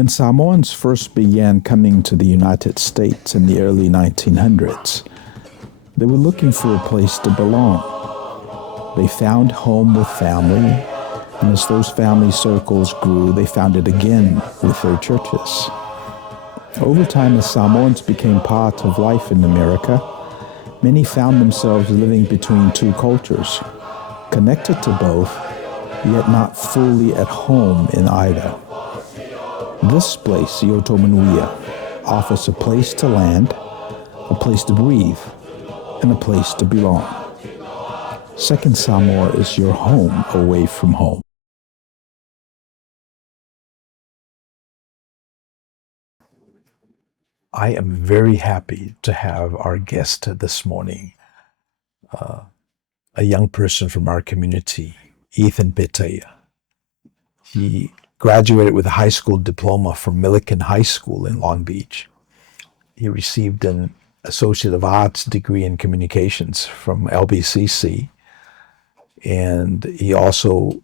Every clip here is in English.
When Samoans first began coming to the United States in the early 1900s, they were looking for a place to belong. They found home with family, and as those family circles grew, they found it again with their churches. Over time, as Samoans became part of life in America, many found themselves living between two cultures, connected to both, yet not fully at home in either. This place, Manuia, offers a place to land, a place to breathe, and a place to belong. Second Samoa is your home away from home. I am very happy to have our guest this morning, a young person from our community, Ethan Petaia. He graduated with a high school diploma from Millikan High School in Long Beach. He received an Associate of Arts degree in Communications from LBCC, and he also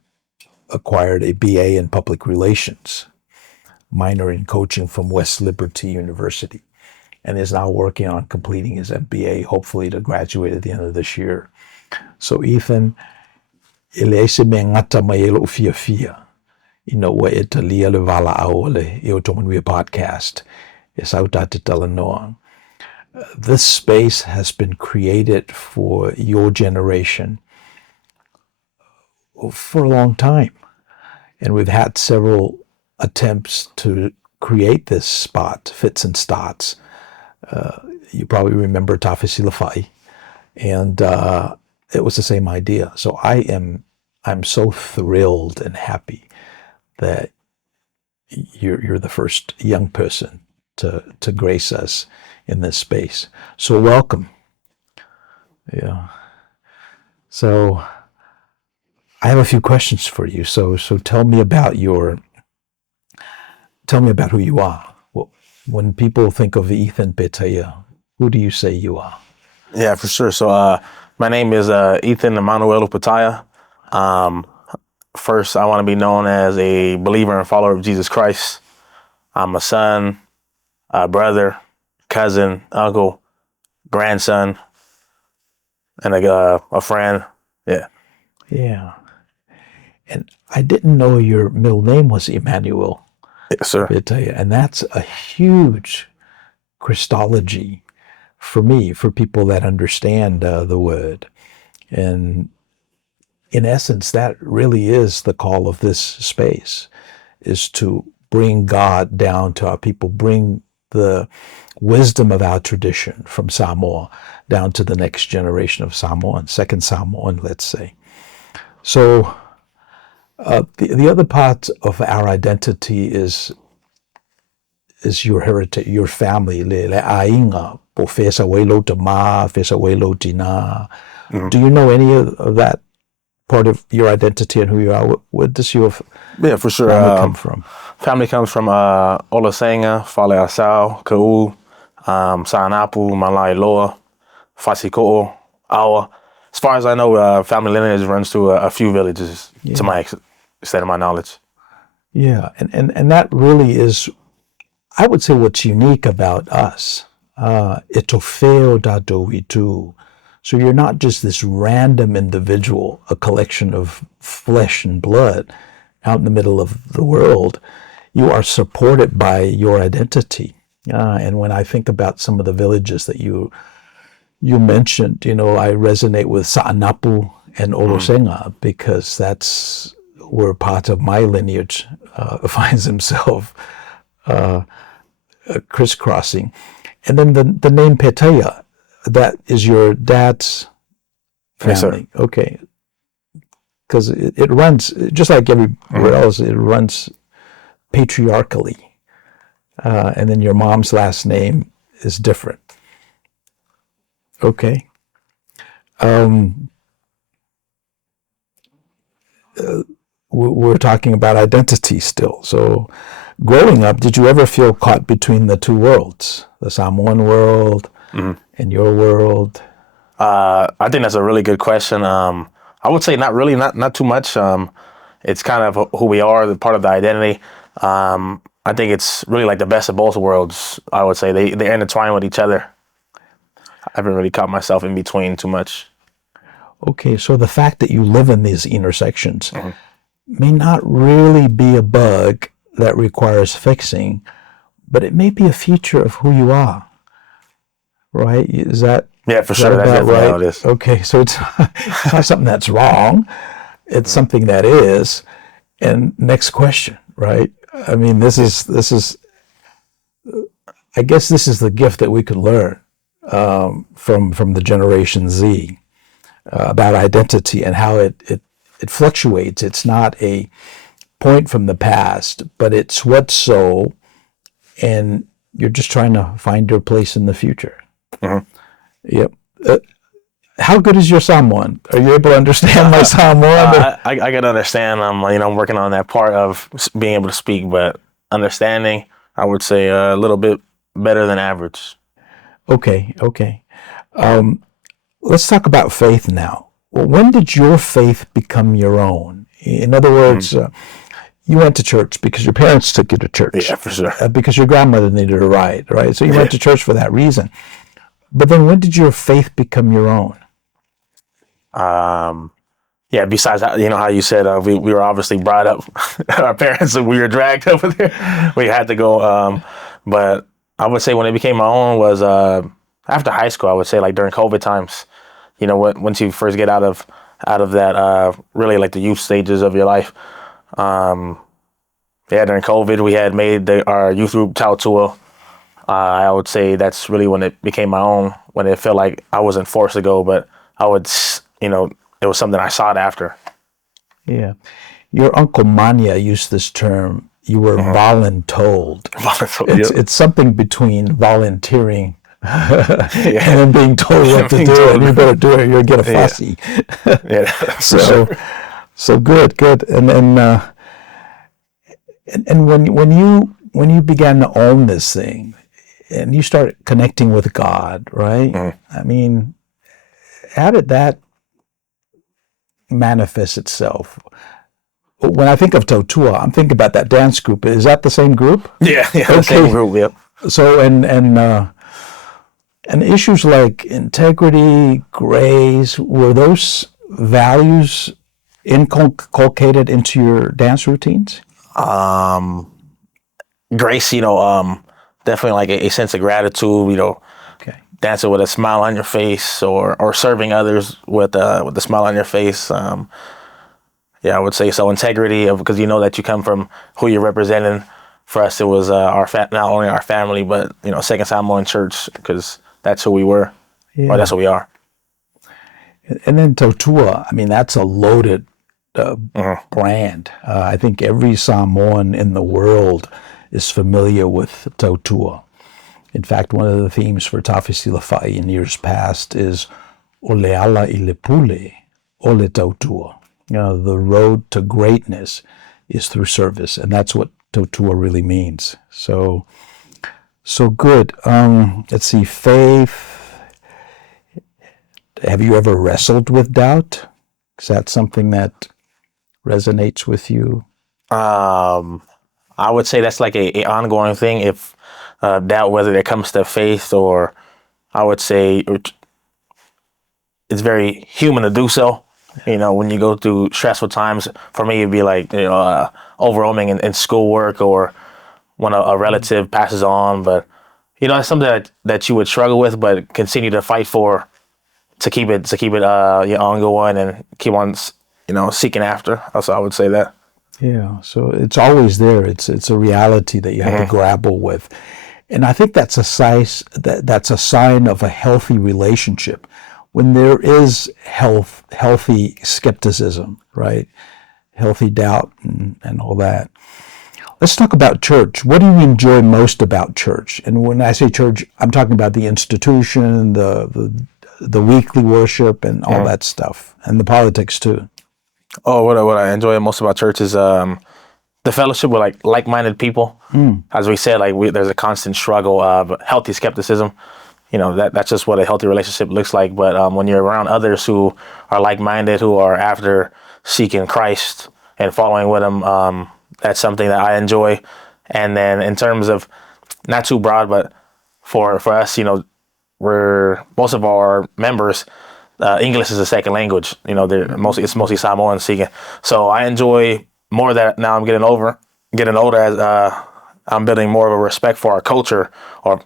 acquired a BA in Public Relations, minor in coaching from West Liberty University, and is now working on completing his MBA, hopefully to graduate at the end of this year. So Ethan, eleise me ngata mai elo fia. Wa e talia le vala au le e o Manuia podcast. E sauta te talanoa. This space has been created for your generation for a long time. And we've had several attempts to create this spot, fits and starts. You probably remember Tafisi Lafai. And it was the same idea. So I'm so thrilled and happy that you're the first young person to grace us in this space. So welcome. Yeah. So I have a few questions for you. So tell me about who you are. Well, when people think of Ethan Petaia, who do you say you are? Yeah, for sure. So my name is Ethan Emmanuel Petaia. First, I want to be known as a believer and follower of Jesus Christ. I'm a son, a brother, cousin, uncle, grandson, and a friend. Yeah. Yeah. And I didn't know your middle name was Emmanuel. Yes, sir. Petaia, and that's a huge Christology for me, for people that understand the word. And in essence, that really is the call of this space, is to bring God down to our people, bring the wisdom of our tradition from Samoa down to the next generation of Samoan, second Samoan, let's say. So the other part of our identity is your heritage, your family. Le ainga, po fesa welo te ma, fesa welo tina. Do you know any of that part of your identity and who you are? Where does your for sure. family come from? Family comes from Olasenga, Fale Asau, Ka'u, Sa'anapu, Malai Loa, Fasiko'o, Awa. As far as I know, family lineage runs through a few villages, to my extent of my knowledge. Yeah, and that really is, I would say, what's unique about us. Etofeo dato itu. So you're not just this random individual, a collection of flesh and blood out in the middle of the world. You are supported by your identity. And when I think about some of the villages that you mentioned, I resonate with Sa'anapu and Olosenga because that's where part of my lineage finds himself crisscrossing. And then the name Petaia, that is your dad's family. Yes, okay. Because it runs, just like everywhere else, it runs patriarchally. And then your mom's last name is different. Okay. We're talking about identity still. So growing up, did you ever feel caught between the two worlds, the Samoan world and your world? I think that's a really good question. I would say not really, not too much. It's kind of who we are, the part of the identity. I think it's really like the best of both worlds. I would say they intertwine with each other. I haven't really caught myself in between too much. Okay, so the fact that you live in these intersections may not really be a bug that requires fixing, but it may be a feature of who you are, right? Is that Yeah, for sure. That's about definitely right? how it is. Okay, so it's not something that's wrong. It's something that is. And next question, right? I mean, this is. I guess this is the gift that we could learn from the Generation Z about identity and how it fluctuates. It's not a point from the past, but it's what's so, and you're just trying to find your place in the future. Yep. How good is your Samoan? Are you able to understand my Samoan? I can understand. I'm working on that part of being able to speak, but understanding, I would say a little bit better than average. Okay. Let's talk about faith now. Well, when did your faith become your own? In other words, you went to church because your parents took you to church. Yeah, for sure. Because your grandmother needed a ride, right? So you went to church for that reason. But then when did your faith become your own? Yeah, besides, how you said we were obviously brought up, our parents, we were dragged over there. We had to go. But I would say when it became my own was after high school, I would say like during COVID times, once you first get out of that, really like the youth stages of your life. During COVID, we had made our youth group tautua. I would say that's really when it became my own, when it felt like I wasn't forced to go, but I would, it was something I sought after. Yeah. Your Uncle Manuia used this term. You were voluntold. It's something between volunteering and then being told what to do, and you better do it or you'll get a fussy. So good. And then and when you began to own this thing and you start connecting with God, right? I mean, how did that manifest itself? When I think of tautua, I'm thinking about that dance group. Is that the same group? Yeah, the same group. Yep. So and issues like integrity, grace, were those values inculcated into your dance routines? Grace, definitely like a sense of gratitude. Dancing with a smile on your face, or serving others with a smile on your face. I would say so. Integrity, because you know that you come from who you're representing. For us, it was not only our family, but Second Samoan Church, because that's who we were, or that's who we are. And then tautua, I mean, that's a loaded brand. I think every Samoan in the world is familiar with tautua. In fact, one of the themes for Tawhisi Lafai in years past is Ole ala I le pule, ole tautua. The road to greatness is through service, and that's what tautua really means. So good. Let's see, faith. Have you ever wrestled with doubt? Is that something that resonates with you? I would say that's like a ongoing thing. If doubt, whether it comes to faith, or I would say it's very human to do so. When you go through stressful times, for me, it'd be like, overwhelming in schoolwork, or when a relative passes on. But, it's something that you would struggle with, but continue to fight for, to keep it ongoing and keep on, seeking after. Also, I would say that. Yeah. So it's always there. It's a reality that you have to grapple with. And I think that's a sign of a healthy relationship. When there is healthy skepticism, right? Healthy doubt and all that. Let's talk about church. What do you enjoy most about church? And when I say church, I'm talking about the institution, the weekly worship, and all that stuff, and the politics too. Oh, what I enjoy most about church is the fellowship with like-minded people. As we said, there's a constant struggle of healthy skepticism. That's just what a healthy relationship looks like. But when you're around others who are like-minded, who are after seeking Christ and following with him, that's something that I enjoy. And then in terms of not too broad, but for us, most of our members, English is a second language. It's mostly Samoan speaking. So I enjoy more of that now. I'm getting older as I'm building more of a respect for our culture, or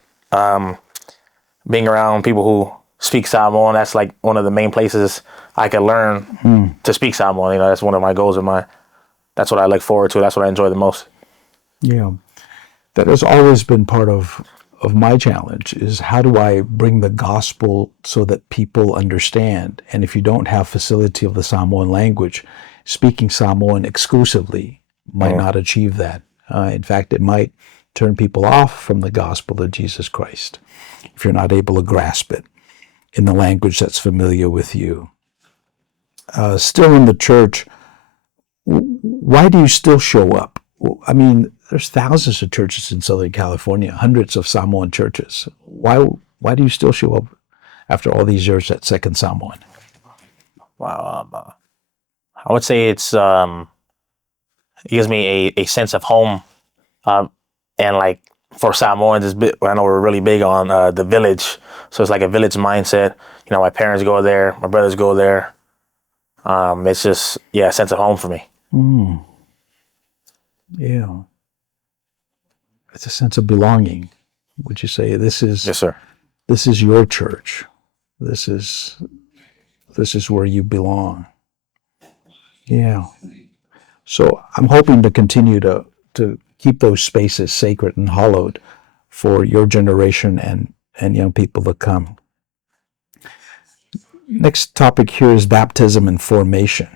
being around people who speak Samoan. That's like one of the main places I can learn to speak Samoan. That's one of my goals that's what I look forward to. That's what I enjoy the most. Yeah. That has always been part of my challenge, is how do I bring the gospel so that people understand? And if you don't have facility of the Samoan language, speaking Samoan exclusively might not achieve that. In fact, it might turn people off from the gospel of Jesus Christ if you're not able to grasp it in the language that's familiar with you. Still in the church, why do you still show up? I mean, there's thousands of churches in Southern California, hundreds of Samoan churches. Why do you still show up after all these years at Second Samoan? Wow. I would say it gives me a sense of home. And like for Samoans, I know we're really big on the village. So it's like a village mindset. My parents go there, my brothers go there. It's just, a sense of home for me. Yeah. It's a sense of belonging. Would you say this is? Yes, sir. This is your church. This is where you belong. Yeah. So I'm hoping to continue to keep those spaces sacred and hallowed for your generation and young people to come. Next topic here is baptism and formation.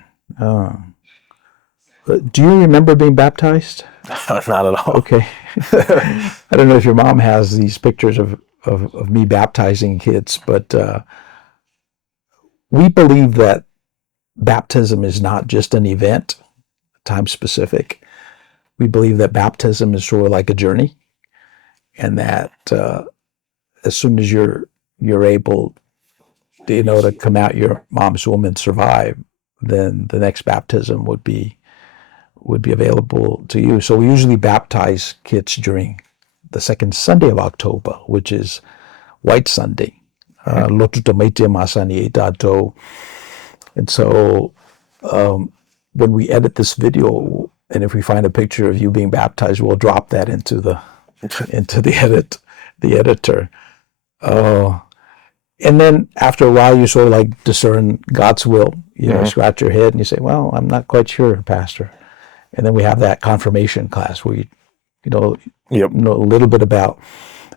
Do you remember being baptized? Not at all. Okay. I don't know if your mom has these pictures of me baptizing kids, but we believe that baptism is not just an event, time specific. We believe that baptism is sort of like a journey, and that as soon as you're able, to come out your mom's womb and survive, then the next baptism would be available to you. So we usually baptize kids during the second Sunday of October, which is White Sunday. And so when we edit this video, and if we find a picture of you being baptized, we'll drop that into the editor. And then after a while, you sort of like discern God's will. Scratch your head and you say, "Well, I'm not quite sure, Pastor." And then we have that confirmation class where you know a little bit about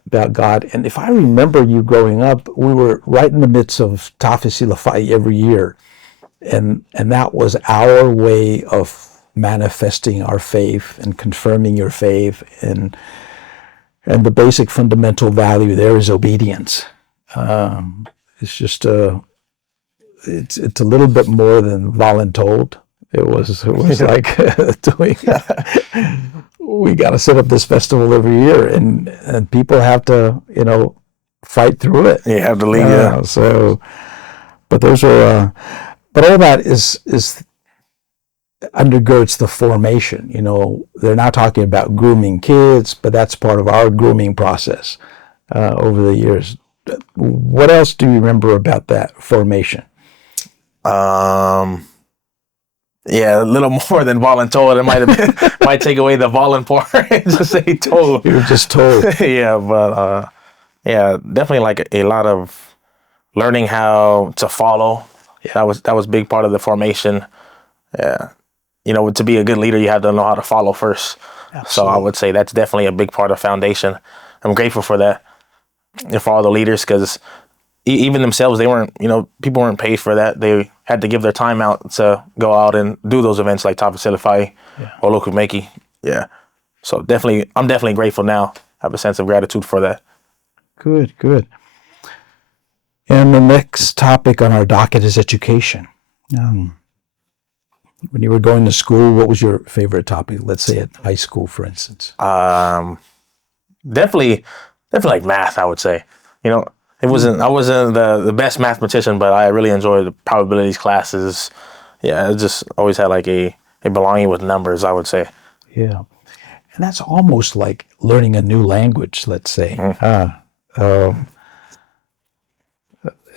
God. And if I remember you growing up, we were right in the midst of Tafisilafai every year. And that was our way of manifesting our faith and confirming your faith. And the basic fundamental value there is obedience. It's just it's a little bit more than voluntold. It was like doing. We got to set up this festival every year, and people have to fight through it. You have to lead. So, but those are. But all that is undergirds the formation. They're not talking about grooming kids, but that's part of our grooming process over the years. What else do you remember about that formation? Yeah, a little more than voluntold. It might take away the volun part and just say told. You were just told. Yeah, but definitely like a lot of learning how to follow. Yeah, that was a big part of the formation. Yeah, to be a good leader, you have to know how to follow first. Absolutely. So I would say that's definitely a big part of foundation. I'm grateful for that, and for all the leaders, because even themselves, they weren't, people weren't paid for that. They had to give their time out to go out and do those events like Tafisilafai or Lokumeki. Yeah. So I'm definitely grateful now. I have a sense of gratitude for that. Good. And the next topic on our docket is education. When you were going to school, what was your favorite topic? Let's say at high school, for instance. Definitely like math, I would say. I wasn't the best mathematician, but I really enjoyed the probabilities classes. Yeah, I just always had like a belonging with numbers, I would say. Yeah. And that's almost like learning a new language, let's say.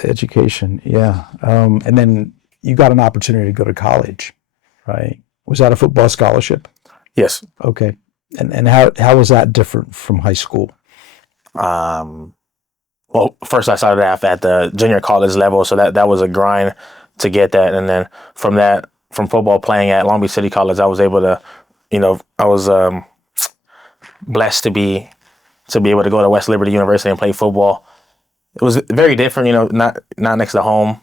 Education, yeah. And then you got an opportunity to go to college, right? Was that a football scholarship? Yes. Okay. And how was that different from high school? Well, first I started off at the junior college level, so that was a grind to get that. And then from football playing at Long Beach City College, I was able to, I was blessed to be able to go to West Liberty University and play football. It was very different, not next to home,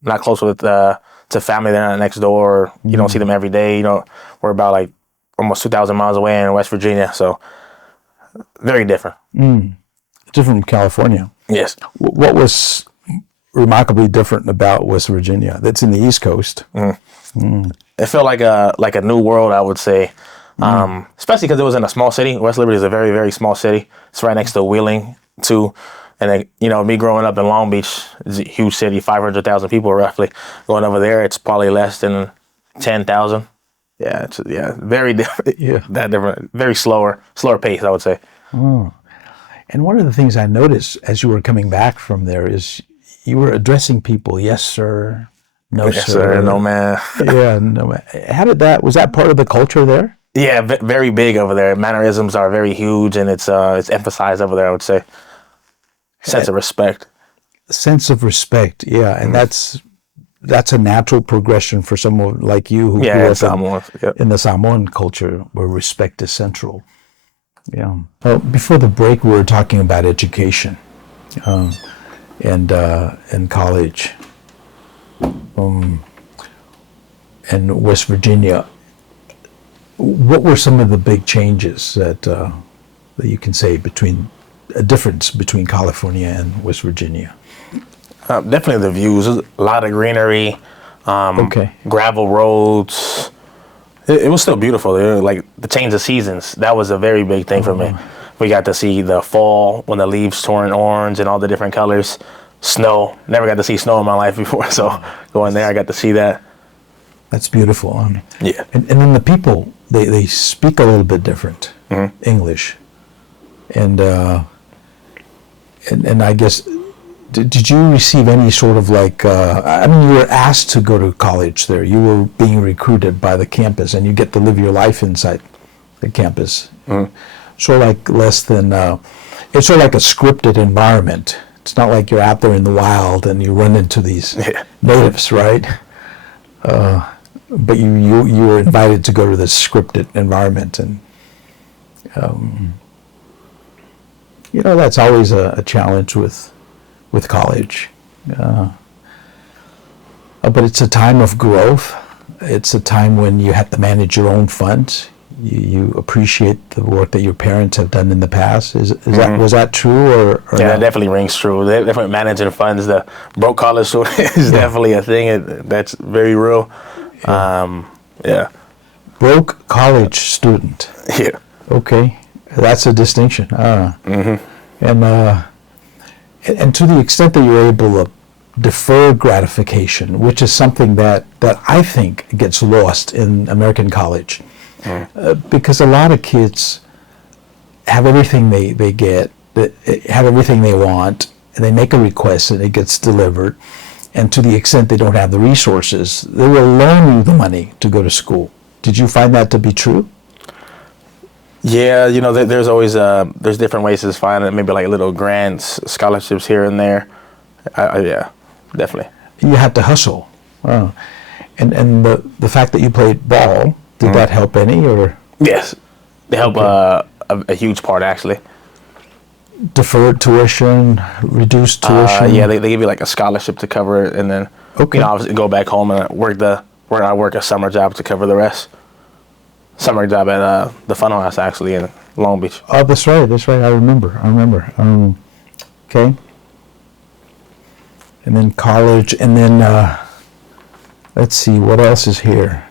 not close with to family. They're not next door. You don't see them every day. We're about like almost 2,000 miles away in West Virginia, so very different. Different from California. Yes. What was remarkably different about West Virginia? That's in the East Coast. It felt like a new world, I would say, especially because it was in a small city. West Liberty is a very, very small city. It's right next to Wheeling, too. And then, me growing up in Long Beach, it's a huge city, 500,000 people roughly. Going over there, it's probably less than 10,000. Yeah, very different. Yeah, that different. Very slower pace, I would say. Oh. And one of the things I noticed as you were coming back from there is you were addressing people, yes, sir, no, yes, sir, no, man. Yeah, no, man. Was that part of the culture there? Yeah, very big over there. Mannerisms are very huge, and it's emphasized over there, I would say. Sense of respect. Sense of respect, yeah. And that's a natural progression for someone like you who grew up in the Samoan culture where respect is central. Yeah. Well, before the break, we were talking about education and college and West Virginia. What were some of the big changes that you can say a difference between California and West Virginia? Definitely the views. A lot of greenery, gravel roads. It was still beautiful. Like the change of seasons, that was a very big thing for me. We got to see the fall when the leaves turn orange and all the different colors. Snow. Never got to see snow in my life before, so going there, I got to see that. That's beautiful. Yeah. And then the people, they speak a little bit different English. And I guess, did you receive any sort of you were asked to go to college there. You were being recruited by the campus, and you get to live your life inside the campus. Sort of like it's sort of like a scripted environment. It's not like you're out there in the wild and you run into these natives, right? But you were invited to go to this scripted environment, and that's always a challenge with college. But it's a time of growth. It's a time when you have to manage your own funds. You appreciate the work that your parents have done in the past. Was that true or yeah, that definitely rings true. They're definitely managing funds. The broke college student is definitely a thing that's very real. Broke college student. Yeah. Okay, that's a distinction. And to the extent that you're able to defer gratification, which is something that I think gets lost in American college, because a lot of kids have everything they get, have everything they want, and they make a request and it gets delivered. And to the extent they don't have the resources, they will loan you the money to go to school. Did you find that to be true? Yeah, there's always there's different ways to find it. Maybe like little grants, scholarships here and there. Yeah, definitely. You had to hustle, and the fact that you played ball, did that help any or? Yes, they help a huge part actually. Deferred tuition, reduced tuition. Yeah, they give you like a scholarship to cover it, and then obviously go back home and work a summer job to cover the rest. Summer job at the Funnel House actually in Long Beach. Oh, that's right. I remember. Okay. And then college, and then let's see, what else is here?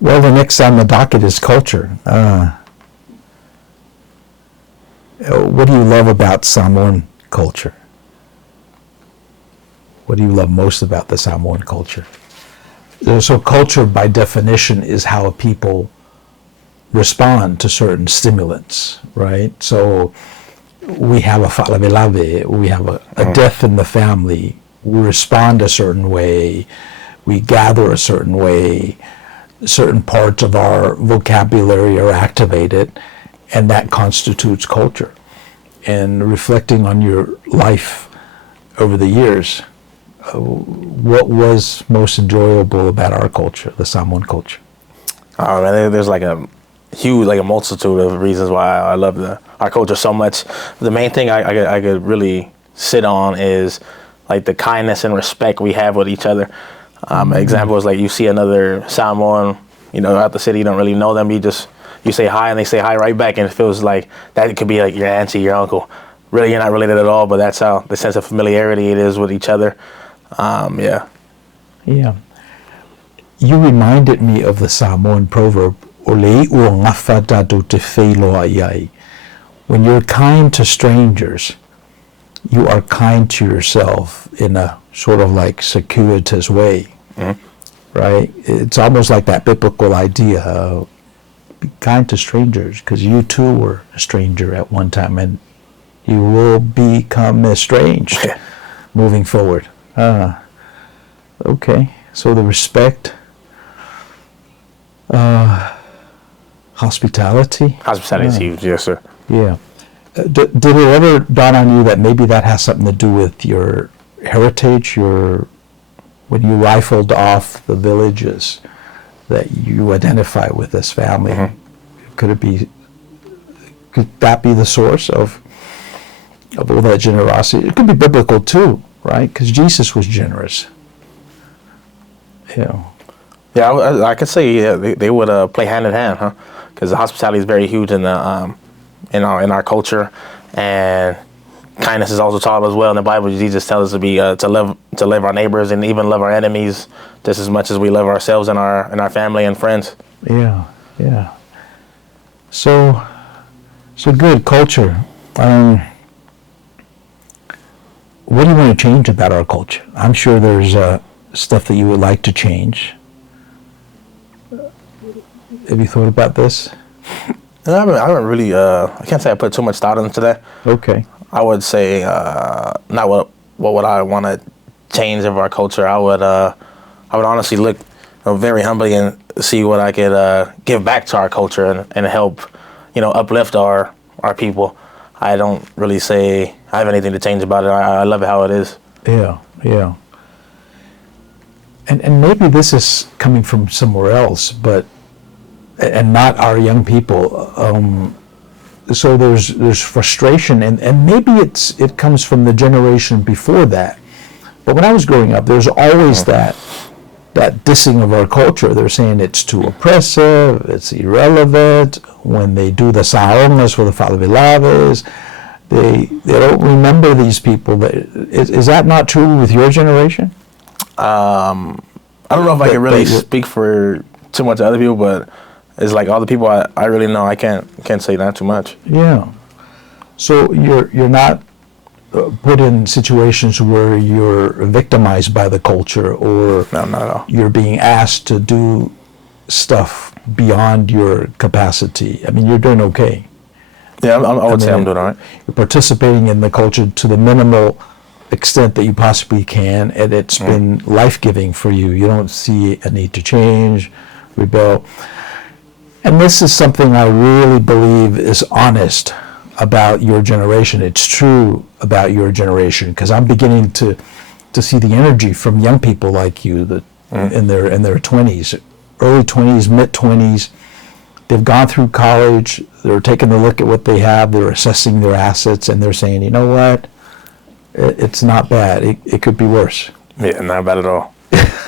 Well, the next on the docket is culture. What do you love about Samoan culture? What do you love most about the Samoan culture? So culture, by definition, is how a people respond to certain stimulants, right? So we have a fa'alavelave, we have a death in the family, we respond a certain way, we gather a certain way, certain parts of our vocabulary are activated, and that constitutes culture. And reflecting on your life over the years, what was most enjoyable about our culture, the Samoan culture? Oh man, there's like a huge, like a multitude of reasons why I love our culture so much. The main thing I could really sit on is like the kindness and respect we have with each other. An example is like you see another Samoan, out the city, you don't really know them. You say hi and they say hi right back, and it feels like that could be like your auntie, your uncle. Really, you're not related at all, but that's how the sense of familiarity it is with each other. Yeah. Yeah. You reminded me of the Samoan proverb, "Olei ua ngafa tātou te whailoa iai." When you're kind to strangers, you are kind to yourself in a sort of like circuitous way, right? It's almost like that biblical idea of be kind to strangers, because you too were a stranger at one time, and you will become estranged moving forward. Okay, so the respect, hospitality. Hospitality is huge, yes, sir. Yeah. Did it ever dawn on you that maybe that has something to do with your heritage, when you rifled off the villages that you identify with this family? Could that be the source of all that generosity? It could be biblical too, right? Because Jesus was generous. Yeah. Yeah, I could say they would play hand in hand, huh? Because the hospitality is very huge in the in our culture, and kindness is also taught as well in the Bible. Jesus tells us to be to love our neighbors and even love our enemies just as much as we love ourselves and our family and friends. Yeah, yeah. So good culture. What do you want to change about our culture? I'm sure there's stuff that you would like to change. Have you thought about this? I haven't really. I can't say I put too much thought into that. Okay. I would say not what would I want to change of our culture. I would honestly look very humbly and see what I could give back to our culture and help uplift our people. I don't really say I have anything to change about it. I love it how it is. Yeah, yeah. And maybe this is coming from somewhere else, and not our young people. So there's frustration, and maybe it comes from the generation before that. But when I was growing up, there's always that dissing of our culture. They're saying it's too oppressive, it's irrelevant. When they do the saongas for the fa'alavilaves, they don't remember these people. Is that not true with your generation? I don't know if I can really speak for too much other people, but it's like all the people I really know, I can't say that too much. Yeah. So you're not put in situations where you're victimized by the culture, or No, not at all. you're being asked to do stuff beyond your capacity. I mean, you're doing okay. Yeah, I would say I'm doing all right. You're participating in the culture to the minimal extent that you possibly can, and it's been life-giving for you. You don't see a need to change, rebel. And this is something I really believe is honest about your generation. It's true about your generation, because I'm beginning to see the energy from young people like you that in their 20s, early 20s, mid 20s. They've gone through college. They're taking a look at what they have. They're assessing their assets, and they're saying, you know what? It's not bad. It could be worse. Yeah, not bad at all.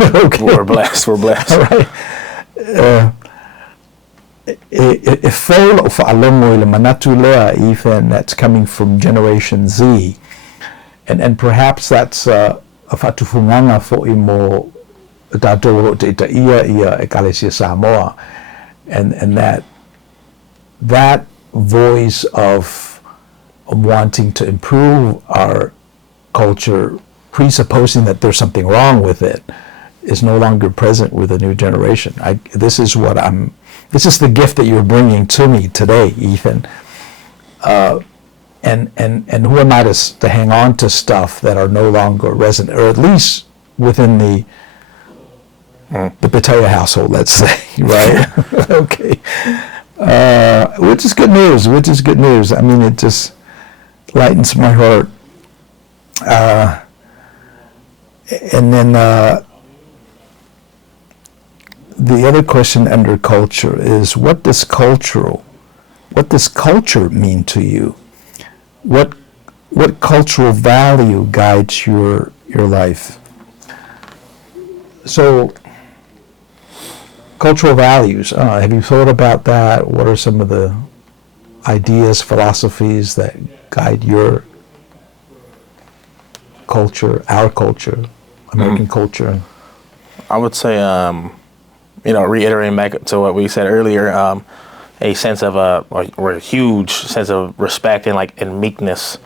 Okay. We're blessed. We're blessed. All right. Ethan, that's coming from Generation Z, and perhaps that's a whatufunganga fo'i mo tātou te Petaia ia Ekalesia Samoa, and that voice of wanting to improve our culture, presupposing that there's something wrong with it, is no longer present with the new generation. This is what I'm this is the gift that you're bringing to me today, Ethan. And who am I to hang on to stuff that are no longer resonant, or at least within the Petaia household, let's say, right? Okay. Which is good news. I mean, it just lightens my heart. And then the other question under culture is, what does culture mean to you? What cultural value guides your life? So, cultural values. Have you thought about that? What are some of the ideas, philosophies that guide your culture, our culture, American culture? I would say, reiterating back to what we said earlier, a sense of or a huge sense of respect and meekness.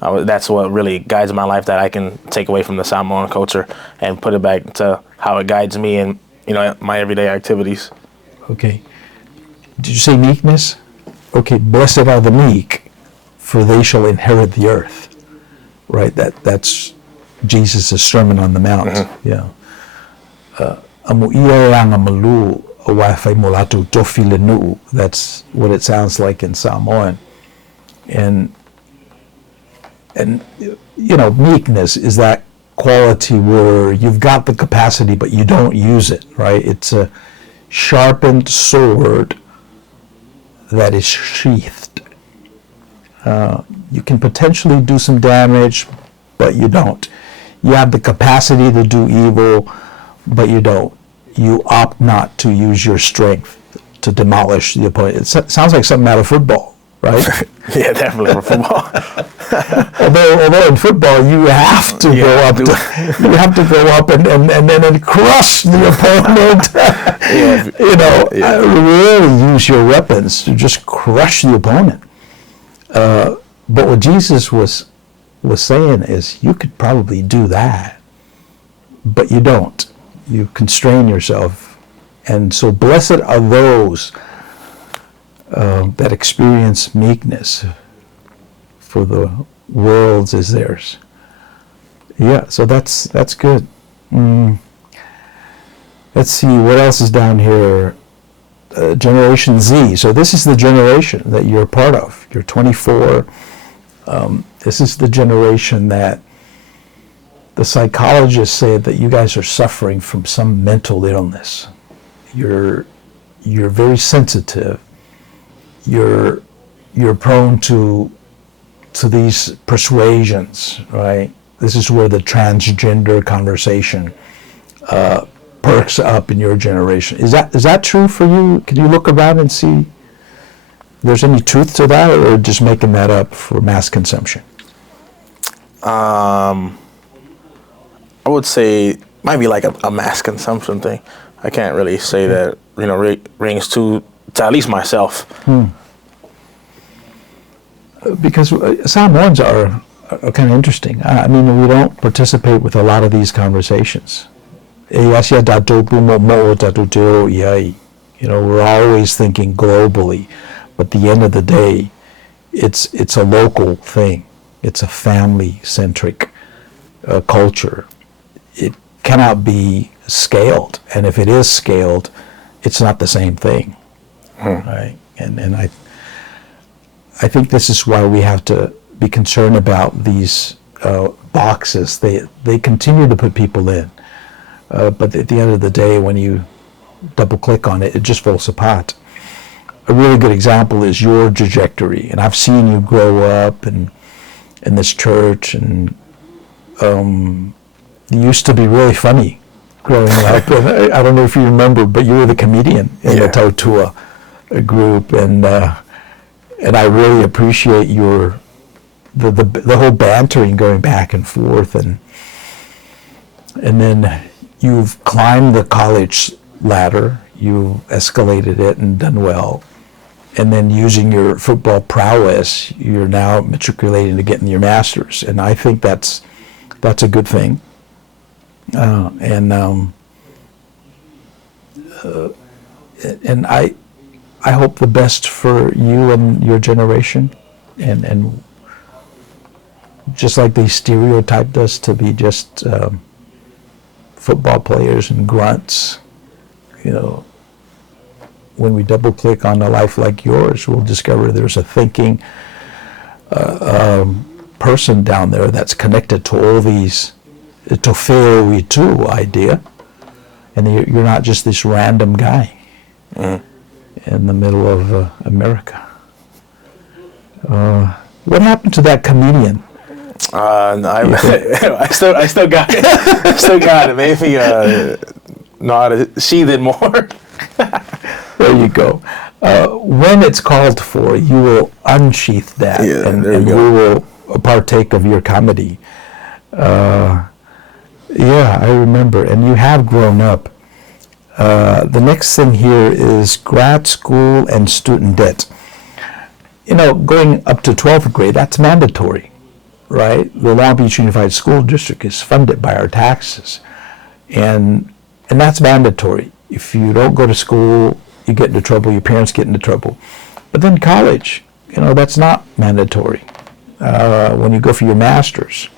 That's what really guides my life, that I can take away from the Samoan culture and put it back to how it guides me in my everyday activities. Okay. Did you say meekness? Okay. Blessed are the meek, for they shall inherit the earth. Right. That's Jesus' Sermon on the Mount. Mm-hmm. Yeah. That's what it sounds like in Samoan. And meekness is that quality where you've got the capacity but you don't use it, right? It's a sharpened sword that is sheathed. You can potentially do some damage, but you don't. You have the capacity to do evil, but you don't. You opt not to use your strength to demolish the opponent. It sounds like something out of football, right? Yeah, definitely for football. although in football you have to go up. You have to go up and then crush the opponent. Really use your weapons to just crush the opponent. But what Jesus was saying is, you could probably do that, but you don't. You constrain yourself. And so blessed are those that experience meekness, for the world is theirs. Yeah, so that's good. Let's see, what else is down here? Generation Z. So this is the generation that you're part of. You're 24. This is the generation that the psychologists say that you guys are suffering from some mental illness. You're very sensitive. You're prone to these persuasions, right? This is where the transgender conversation perks up in your generation. Is that true for you? Can you look around and see if there's any truth to that, or just making that up for mass consumption? I would say might be like a mass consumption thing. I can't really say that rings to at least myself. Because Samoans are kind of interesting. I mean, we don't participate with a lot of these conversations. We're always thinking globally, but at the end of the day, it's a local thing. It's a family-centric culture. It cannot be scaled, and if it is scaled, it's not the same thing, right? And I think this is why we have to be concerned about these boxes. They continue to put people in, but at the end of the day, when you double-click on it, it just falls apart. A really good example is your trajectory, and I've seen you grow up in this church, and you used to be really funny growing up. And I don't know if you remember, but you were the comedian in the tautua group, and I really appreciate the whole bantering going back and forth, and then you've climbed the college ladder, you've escalated it and done well, and then using your football prowess, you're now matriculating to getting your master's, and I think that's a good thing. And I hope the best for you and your generation, and just like they stereotyped us to be just football players and grunts, you know, when we double click on a life like yours, we'll discover there's a thinking person down there that's connected to all these, to Feoi too idea, and you're not just this random guy in the middle of America. What happened to that comedian? I still got it. Still got it. Maybe know how to sheathe it more. There you go. When it's called for, you will unsheath that, and we will partake of your comedy. Yeah, I remember. And you have grown up. The next thing here is grad school and student debt. You know, going up to 12th grade, that's mandatory, right? The Long Beach Unified School District is funded by our taxes. And that's mandatory. If you don't go to school, you get into trouble, your parents get into trouble. But then college, you know, that's not mandatory. When you go for your master's,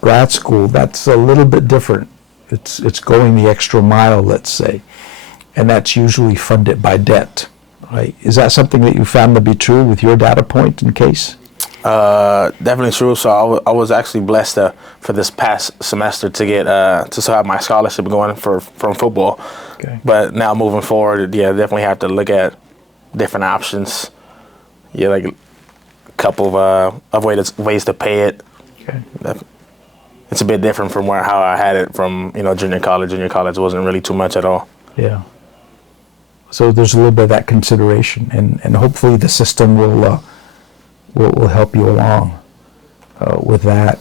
grad school, that's a little bit different. It's going the extra mile, let's say. And that's usually funded by debt, right? Is that something that you found to be true with your data point in case? Definitely true. So I was actually blessed for this past semester to get to still have my scholarship going from football. Okay. But now moving forward, yeah, definitely have to look at different options. Yeah, like a couple of ways to pay it. Okay. It's a bit different from how I had it from junior college. Junior college wasn't really too much at all. Yeah. So there's a little bit of that consideration, and hopefully the system will help you along with that.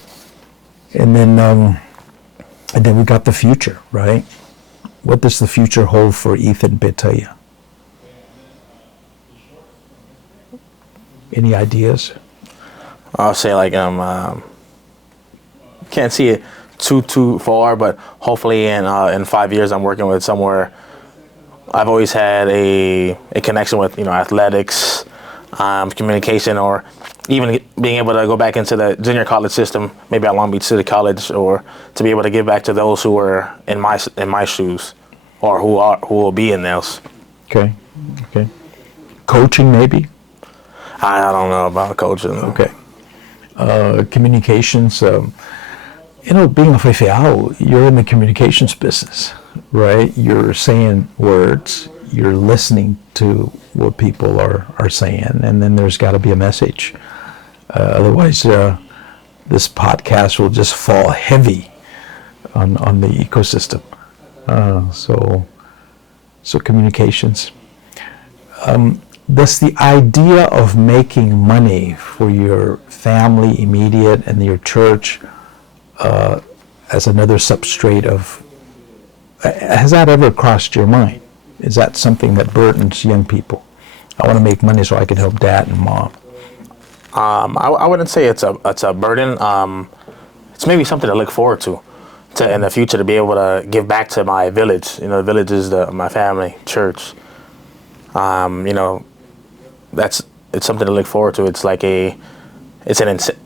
And then we got the future, right? What does the future hold for Ethan Petaia? Any ideas? I'll say can't see it too far, but hopefully in 5 years I'm working with somewhere. I've always had a connection with athletics, communication, or even being able to go back into the junior college system, maybe at Long Beach City College, or to be able to give back to those who are in my shoes, or who will be in those. Okay. Coaching, maybe. I don't know about coaching. Okay. Communications. Being a whaiwhaiao, you're in the communications business, right? You're saying words, you're listening to what people are saying, and then there's got to be a message. Otherwise, this podcast will just fall heavy on the ecosystem. So communications. Does the idea of making money for your family, immediate, and your church as another substrate has that ever crossed your mind? Is that something that burdens young people? I want to make money so I can help dad and mom. I wouldn't say it's a burden. It's maybe something to look forward to in the future, to be able to give back to my village. The village is my family, church. It's something to look forward to. It's like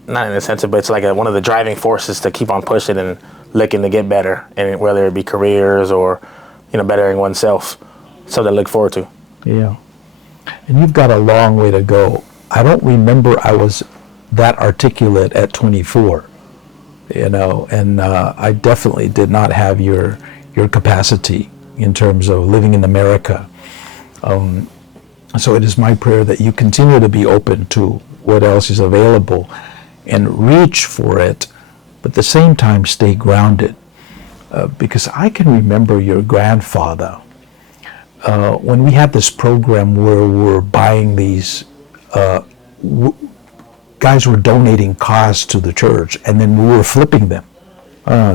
not an incentive, but it's like one of the driving forces to keep on pushing and looking to get better, and whether it be careers or bettering oneself. Something to look forward to. Yeah, and you've got a long way to go. I don't remember I was that articulate at 24, and I definitely did not have your capacity in terms of living in America. So it is my prayer that you continue to be open to what else is available and reach for it, but at the same time stay grounded. Because I can remember your grandfather, when we had this program where we're buying these, guys were donating cars to the church, and then we were flipping them.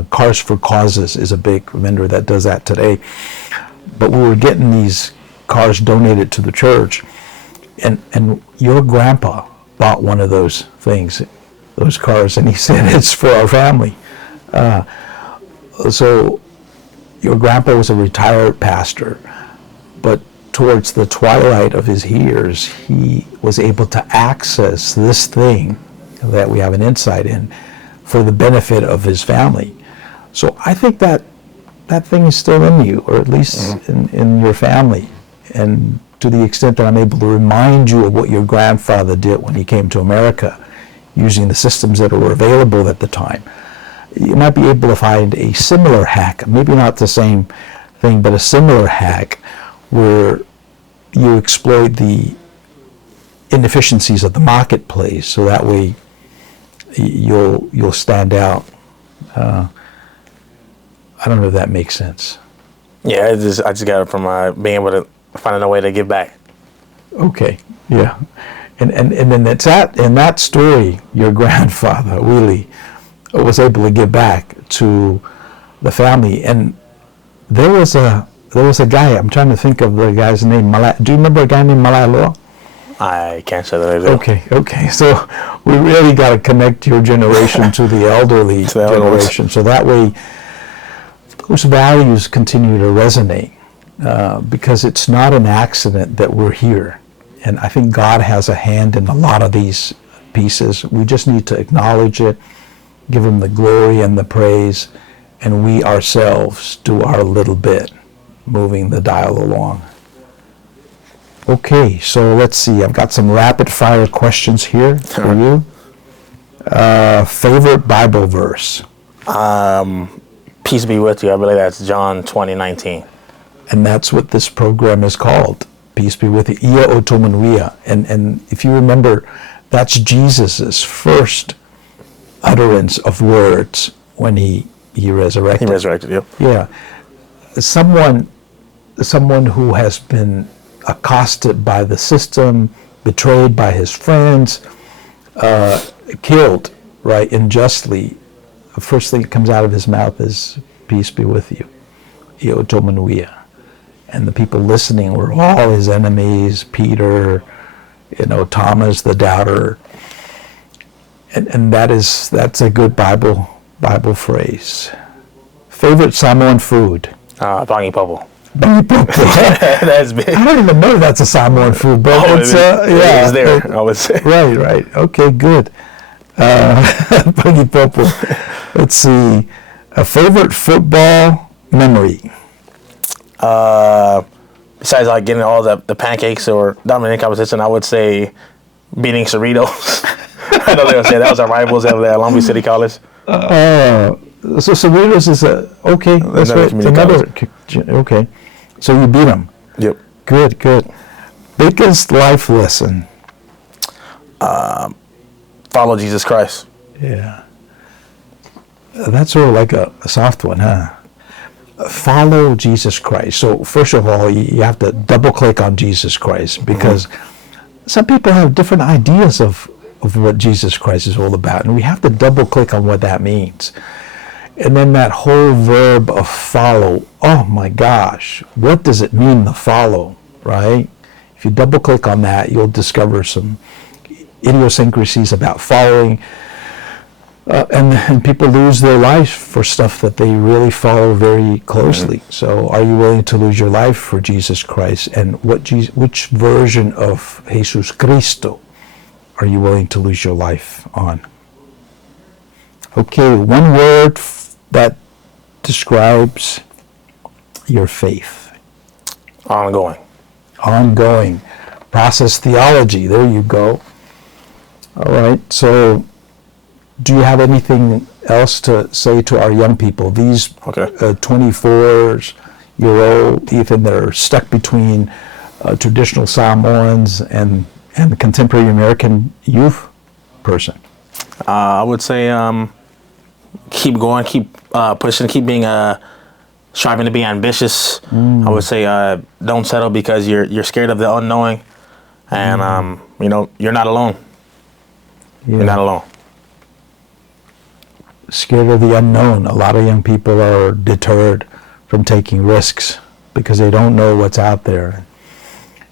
Cars for Causes is a big vendor that does that today. But we were getting these cars donated to the church, and your grandpa bought one of those things, those cars, and he said it's for our family. So your grandpa was a retired pastor, but towards the twilight of his years, he was able to access this thing that we have an insight in for the benefit of his family. So I think that thing is still in you, or at least in your family. And to the extent that I'm able to remind you of what your grandfather did when he came to America, using the systems that were available at the time, you might be able to find a similar hack, maybe not the same thing, but a similar hack where you exploit the inefficiencies of the marketplace, so that way you'll stand out. I don't know if that makes sense. Yeah, I just got it from being able to finding a way to give back. Okay, yeah. And then it's in that story, your grandfather, Willie, was able to give back to the family. And there was a guy, I'm trying to think of the guy's name. Do you remember a guy named Malailoa? I can't say that I do. Okay. So we really got to connect your generation to the elderly generation. So that way, those values continue to resonate, because it's not an accident that we're here. And I think God has a hand in a lot of these pieces. We just need to acknowledge it, give him the glory and the praise, and we ourselves do our little bit, moving the dial along. Okay, so let's see. I've got some rapid fire questions here for you. Favorite Bible verse? Peace be with you. I believe that's John 20:19. And that's what this program is called. Peace be with you. Ia o tō manuia. And if you remember, that's Jesus's first utterance of words when he resurrected. He resurrected, yep. Yeah. Someone who has been accosted by the system, betrayed by his friends, killed, right, unjustly. The first thing that comes out of his mouth is, peace be with you. Ia o tō manuia. And the people listening were all his enemies, Peter, Thomas the doubter. And that's a good Bible phrase. Favorite Samoan food? Bangi popo. Bangi popo. That's big. I don't even know if that's a Samoan food, but it's it's there, I would say. Right. Okay, good. Bangi popo. Let's see. A favorite football memory? Besides like getting all the pancakes or dominating competition, I would say beating Cerritos. I know they would say that was our rivals at Long Beach City College. So Cerritos is okay. That's right. Okay. So you beat them. Yep. Good. Biggest life lesson? Follow Jesus Christ. Yeah. That's sort of like a soft one, huh? Follow Jesus Christ. So first of all, you have to double click on Jesus Christ, because some people have different ideas of what Jesus Christ is all about, and we have to double click on what that means. And then that whole verb of follow, oh my gosh, what does it mean to follow, right? If you double click on that, you'll discover some idiosyncrasies about following. And people lose their life for stuff that they really follow very closely. So are you willing to lose your life for Jesus Christ? And which version of Jesus Cristo are you willing to lose your life on? Okay, one word that describes your faith. Ongoing. Process theology. There you go. All right, so do you have anything else to say to our young people? These 24-year-old, even that are stuck between traditional Samoans and the contemporary American youth person? I would say keep going, keep pushing, keep being striving to be ambitious. I would say don't settle because you're scared of the unknowing, and you're not alone. You're not alone. Scared of the unknown. A lot of young people are deterred from taking risks because they don't know what's out there.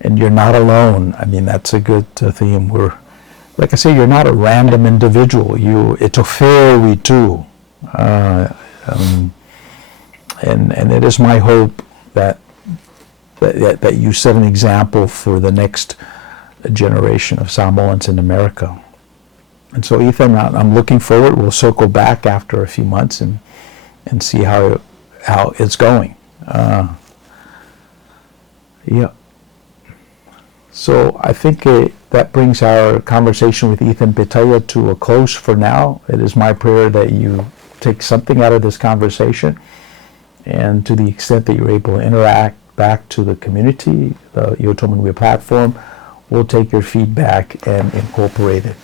And you're not alone. I mean, that's a good theme. Like I say, you're not a random individual. It's a fair too. And it is my hope that that you set an example for the next generation of Samoans in America. And so, Ethan, I'm looking forward. We'll circle back after a few months and see how it's going. Yeah. So I think that brings our conversation with Ethan Petaia to a close for now. It is my prayer that you take something out of this conversation, and to the extent that you're able to interact back to the community, the Ioto Manuia platform, we'll take your feedback and incorporate it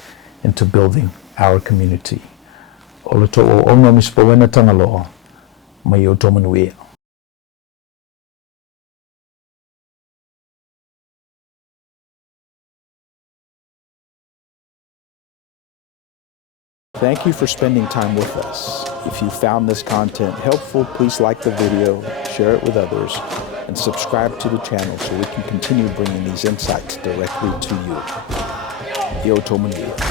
into building our community. Ola to'o ono mispowena tangaloa, ma Ioto Manuia. Thank you for spending time with us. If you found this content helpful, please like the video, share it with others, and subscribe to the channel so we can continue bringing these insights directly to you. Ioto Manuia.